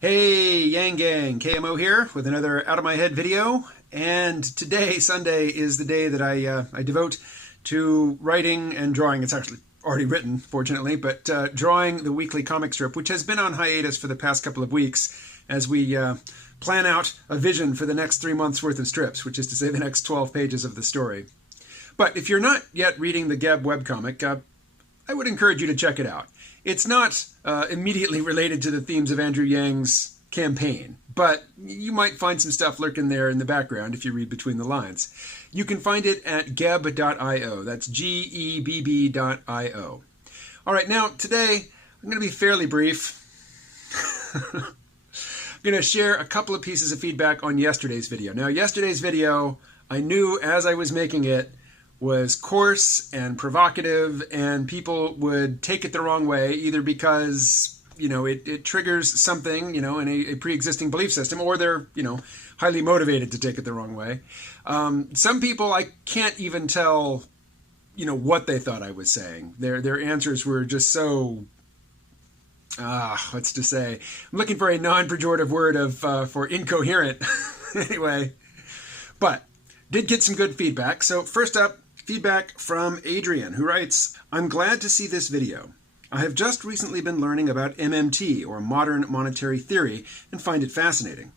Hey, Yang Gang, KMO here with another Out of My Head video. And today, Sunday, is the day that I devote to writing and drawing. It's actually already written, fortunately, but drawing the weekly comic strip, which has been on hiatus for the past couple of weeks as we plan out a vision for the next 3 months worth of strips, which is to say the next 12 pages of the story. But if you're not yet reading the Geb webcomic, I would encourage you to check it out. It's not immediately related to the themes of Andrew Yang's campaign, but you might find some stuff lurking there in the background if you read between the lines. You can find it at gebb.io. That's gebb.io. All right, now today I'm going to be fairly brief. I'm going to share a couple of pieces of feedback on yesterday's video. Now, yesterday's video, I knew as I was making it, was coarse and provocative, and people would take it the wrong way, either because, it triggers something, in a pre-existing belief system, or they're, highly motivated to take it the wrong way. Some people, I can't even tell, what they thought I was saying. Their answers were just so, what's to say? I'm looking for a non-pejorative word for incoherent. Anyway, but did get some good feedback. So first up, feedback from Adrian, who writes, I'm glad to see this video. I have just recently been learning about MMT, or modern monetary theory, and find it fascinating.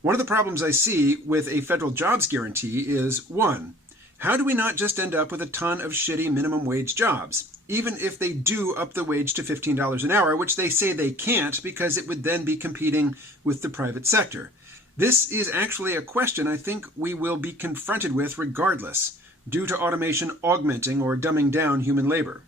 One of the problems I see with a federal jobs guarantee is, 1, how do we not just end up with a ton of shitty minimum wage jobs, even if they do up the wage to $15 an hour, which they say they can't because it would then be competing with the private sector. This is actually a question I think we will be confronted with regardless, due to automation augmenting or dumbing down human labor.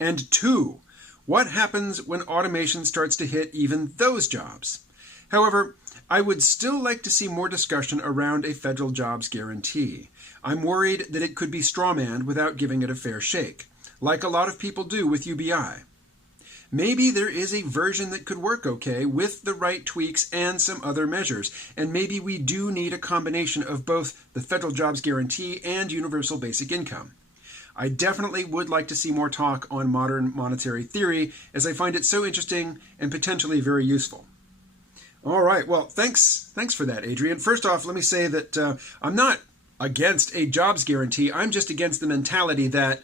And 2, what happens when automation starts to hit even those jobs? However, I would still like to see more discussion around a federal jobs guarantee. I'm worried that it could be strawmanned without giving it a fair shake, like a lot of people do with UBI. Maybe there is a version that could work okay with the right tweaks and some other measures, and maybe we do need a combination of both the federal jobs guarantee and universal basic income. I definitely would like to see more talk on modern monetary theory, as I find it so interesting and potentially very useful. All right, well, thanks for that, Adrian. First off, let me say that I'm not against a jobs guarantee. I'm just against the mentality that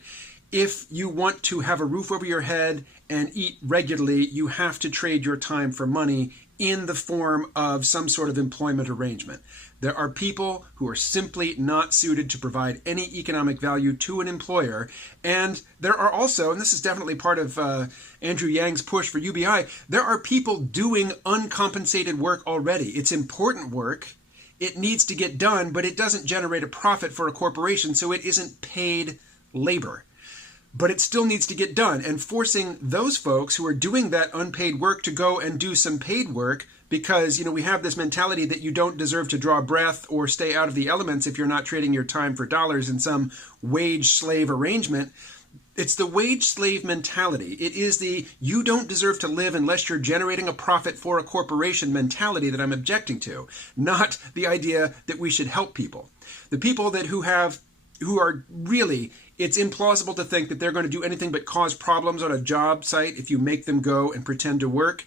if you want to have a roof over your head and eat regularly, you have to trade your time for money in the form of some sort of employment arrangement. There are people who are simply not suited to provide any economic value to an employer. And there are also, and this is definitely part of Andrew Yang's push for UBI, there are people doing uncompensated work already. It's important work. It needs to get done, but it doesn't generate a profit for a corporation, so it isn't paid labor. But it still needs to get done, and forcing those folks who are doing that unpaid work to go and do some paid work because, we have this mentality that you don't deserve to draw breath or stay out of the elements if you're not trading your time for dollars in some wage slave arrangement. It's the wage slave mentality. It is the you don't deserve to live unless you're generating a profit for a corporation mentality that I'm objecting to, not the idea that we should help people. The people who are really, it's implausible to think that they're going to do anything but cause problems on a job site if you make them go and pretend to work.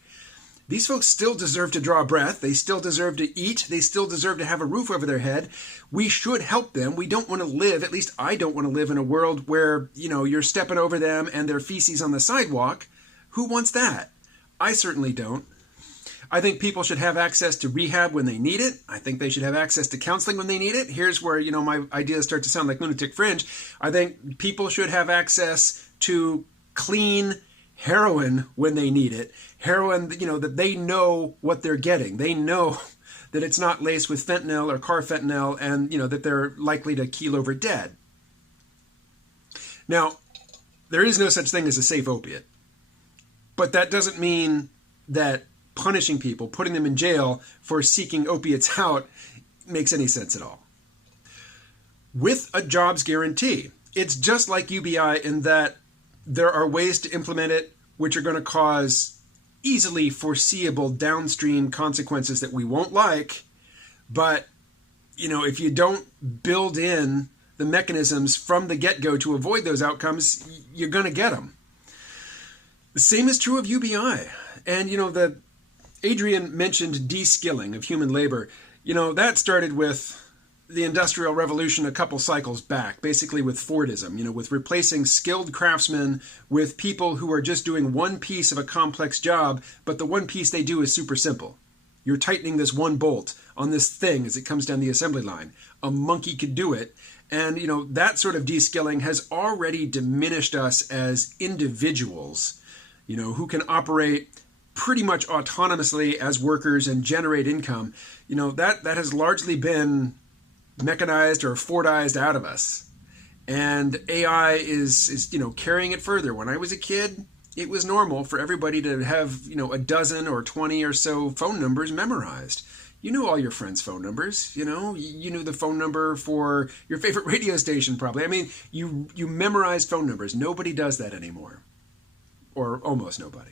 These folks still deserve to draw breath. They still deserve to eat. They still deserve to have a roof over their head. We should help them. We don't want to live, at least I don't want to live in a world where, you're stepping over them and their feces on the sidewalk. Who wants that? I certainly don't. I think people should have access to rehab when they need it. I think they should have access to counseling when they need it. Here's where, my ideas start to sound like lunatic fringe. I think people should have access to clean heroin when they need it. Heroin, that they know what they're getting. They know that it's not laced with fentanyl or carfentanil and, that they're likely to keel over dead. Now, there is no such thing as a safe opiate. But that doesn't mean that punishing people, putting them in jail for seeking opiates out, makes any sense at all. With a jobs guarantee, it's just like UBI in that there are ways to implement it which are going to cause easily foreseeable downstream consequences that we won't like, but if you don't build in the mechanisms from the get-go to avoid those outcomes, you're going to get them. The same is true of UBI. And, Adrian mentioned de-skilling of human labor. That started with the Industrial Revolution a couple cycles back, basically with Fordism, with replacing skilled craftsmen with people who are just doing one piece of a complex job, but the one piece they do is super simple. You're tightening this one bolt on this thing as it comes down the assembly line. A monkey could do it. And, that sort of de-skilling has already diminished us as individuals, who can operate pretty much autonomously as workers and generate income. That has largely been mechanized or Fordized out of us. And AI is carrying it further. When I was a kid, it was normal for everybody to have, a dozen or 20 or so phone numbers memorized. You knew all your friends' phone numbers, you knew the phone number for your favorite radio station probably. I mean, you memorize phone numbers. Nobody does that anymore, or almost nobody.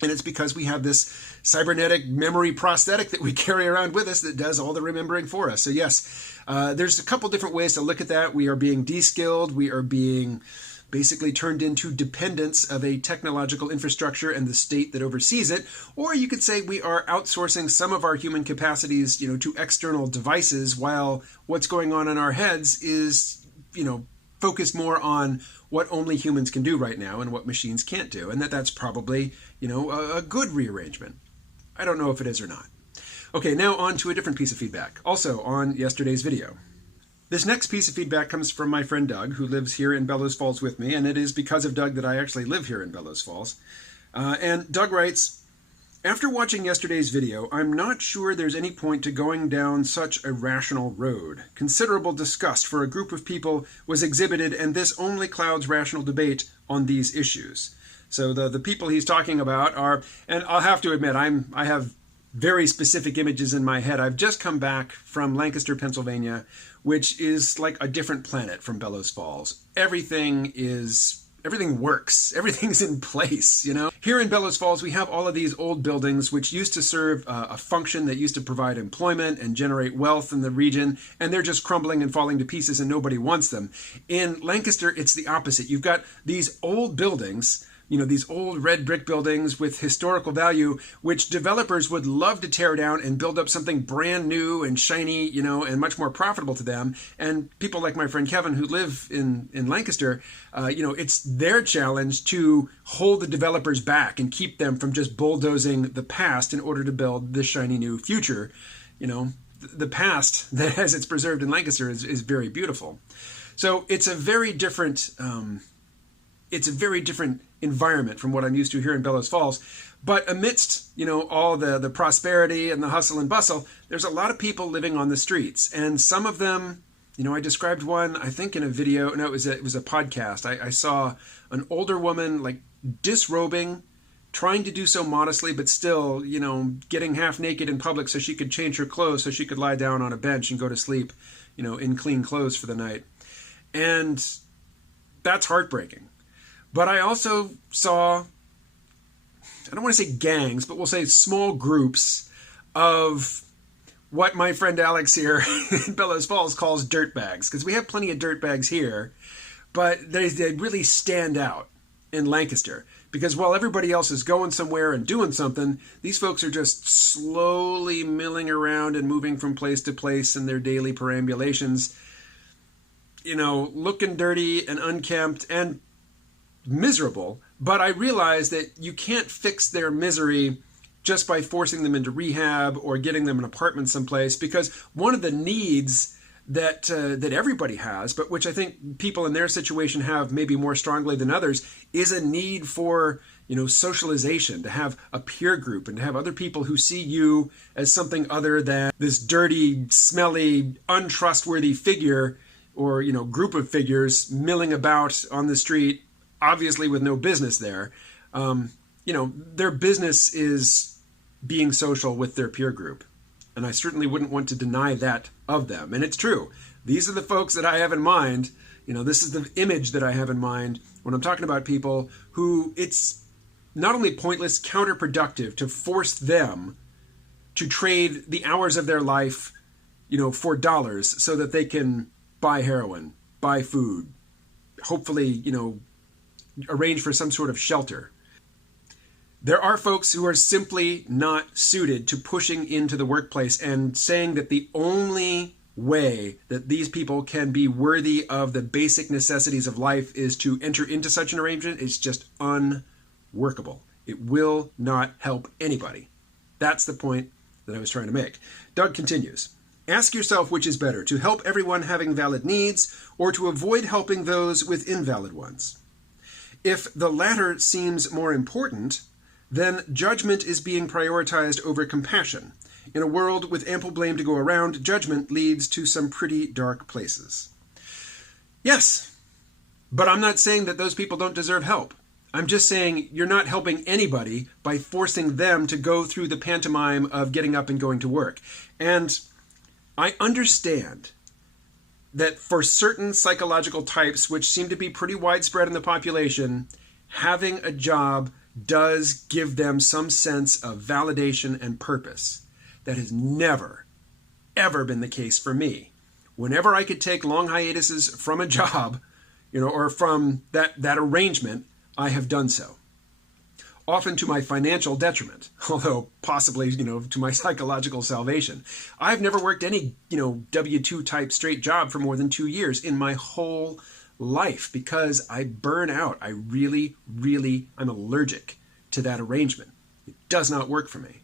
And it's because we have this cybernetic memory prosthetic that we carry around with us that does all the remembering for us. So yes, there's a couple different ways to look at that. We are being de-skilled. We are being basically turned into dependents of a technological infrastructure and the state that oversees it. Or you could say we are outsourcing some of our human capacities, to external devices, while what's going on in our heads is, focused more on what only humans can do right now and what machines can't do. And that's probably, a good rearrangement. I don't know if it is or not. Okay, now on to a different piece of feedback, also on yesterday's video. This next piece of feedback comes from my friend Doug, who lives here in Bellows Falls with me, and it is because of Doug that I actually live here in Bellows Falls. And Doug writes, after watching yesterday's video, I'm not sure there's any point to going down such a rational road. Considerable disgust for a group of people was exhibited, and this only clouds rational debate on these issues. So the people he's talking about are, and I'll have to admit, I have very specific images in my head. I've just come back from Lancaster, Pennsylvania, which is like a different planet from Bellows Falls. Everything works. Everything's in place, Here in Bellows Falls, we have all of these old buildings which used to serve a function that used to provide employment and generate wealth in the region, and they're just crumbling and falling to pieces and nobody wants them. In Lancaster, it's the opposite. You've got these old buildings, these old red brick buildings with historical value, which developers would love to tear down and build up something brand new and shiny, and much more profitable to them. And people like my friend Kevin, who live in Lancaster, it's their challenge to hold the developers back and keep them from just bulldozing the past in order to build this shiny new future. The past, that as it's preserved in Lancaster, is very beautiful. So it's a very different environment from what I'm used to here in Bellows Falls. But amidst, all the prosperity and the hustle and bustle, there's a lot of people living on the streets. And some of them, I described one, I think in a video, no, it was a podcast. I saw an older woman like disrobing, trying to do so modestly, but still, getting half naked in public so she could change her clothes, so she could lie down on a bench and go to sleep, in clean clothes for the night. And that's heartbreaking. But I also saw, I don't want to say gangs, but we'll say small groups of what my friend Alex here in Bellows Falls calls dirtbags. Because we have plenty of dirtbags here, but they really stand out in Lancaster. Because while everybody else is going somewhere and doing something, these folks are just slowly milling around and moving from place to place in their daily perambulations, looking dirty and unkempt and miserable. But I realize that you can't fix their misery just by forcing them into rehab or getting them an apartment someplace, because one of the needs that everybody has, but which I think people in their situation have maybe more strongly than others, is a need for socialization, to have a peer group and to have other people who see you as something other than this dirty, smelly, untrustworthy figure or group of figures milling about on the street, obviously with no business there. Their business is being social with their peer group. And I certainly wouldn't want to deny that of them. And it's true. These are the folks that I have in mind. This is the image that I have in mind when I'm talking about people who it's not only pointless, counterproductive to force them to trade the hours of their life, for dollars so that they can buy heroin, buy food, hopefully, arrange for some sort of shelter. There are folks who are simply not suited to pushing into the workplace, and saying that the only way that these people can be worthy of the basic necessities of life is to enter into such an arrangement is just unworkable. It will not help anybody. That's the point that I was trying to make. Doug continues. Ask yourself which is better, to help everyone having valid needs or to avoid helping those with invalid ones. If the latter seems more important, then judgment is being prioritized over compassion. In a world with ample blame to go around, judgment leads to some pretty dark places. Yes, but I'm not saying that those people don't deserve help. I'm just saying you're not helping anybody by forcing them to go through the pantomime of getting up and going to work. And I understand that for certain psychological types, which seem to be pretty widespread in the population, having a job does give them some sense of validation and purpose. That has never, ever been the case for me. Whenever I could take long hiatuses from a job, or from that arrangement, I have done so. Often to my financial detriment, although possibly, to my psychological salvation. I've never worked any, W-2 type straight job for more than 2 years in my whole life because I burn out. I really, I'm allergic to that arrangement. It does not work for me.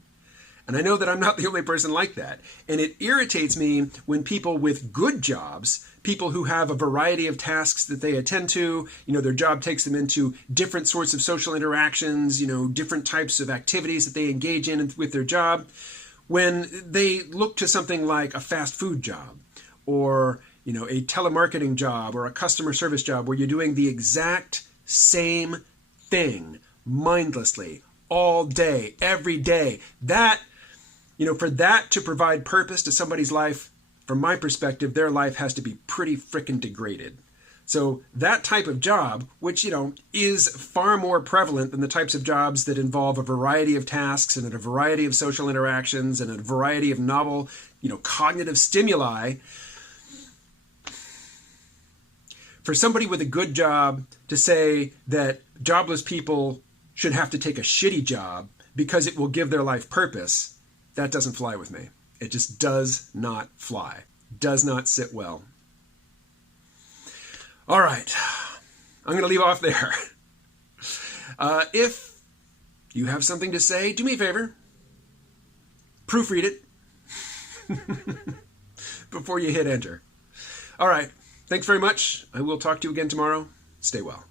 And I know that I'm not the only person like that. And it irritates me when people with good jobs, people who have a variety of tasks that they attend to, their job takes them into different sorts of social interactions, different types of activities that they engage in with their job, when they look to something like a fast food job or, a telemarketing job or a customer service job where you're doing the exact same thing mindlessly all day, every day. That, for that to provide purpose to somebody's life, from my perspective, their life has to be pretty frickin' degraded. So that type of job, which, is far more prevalent than the types of jobs that involve a variety of tasks and a variety of social interactions and a variety of novel, cognitive stimuli. For somebody with a good job to say that jobless people should have to take a shitty job because it will give their life purpose, that doesn't fly with me. It just does not fly. Does not sit well. All right. I'm going to leave off there. If you have something to say, do me a favor. Proofread it before you hit enter. All right. Thanks very much. I will talk to you again tomorrow. Stay well.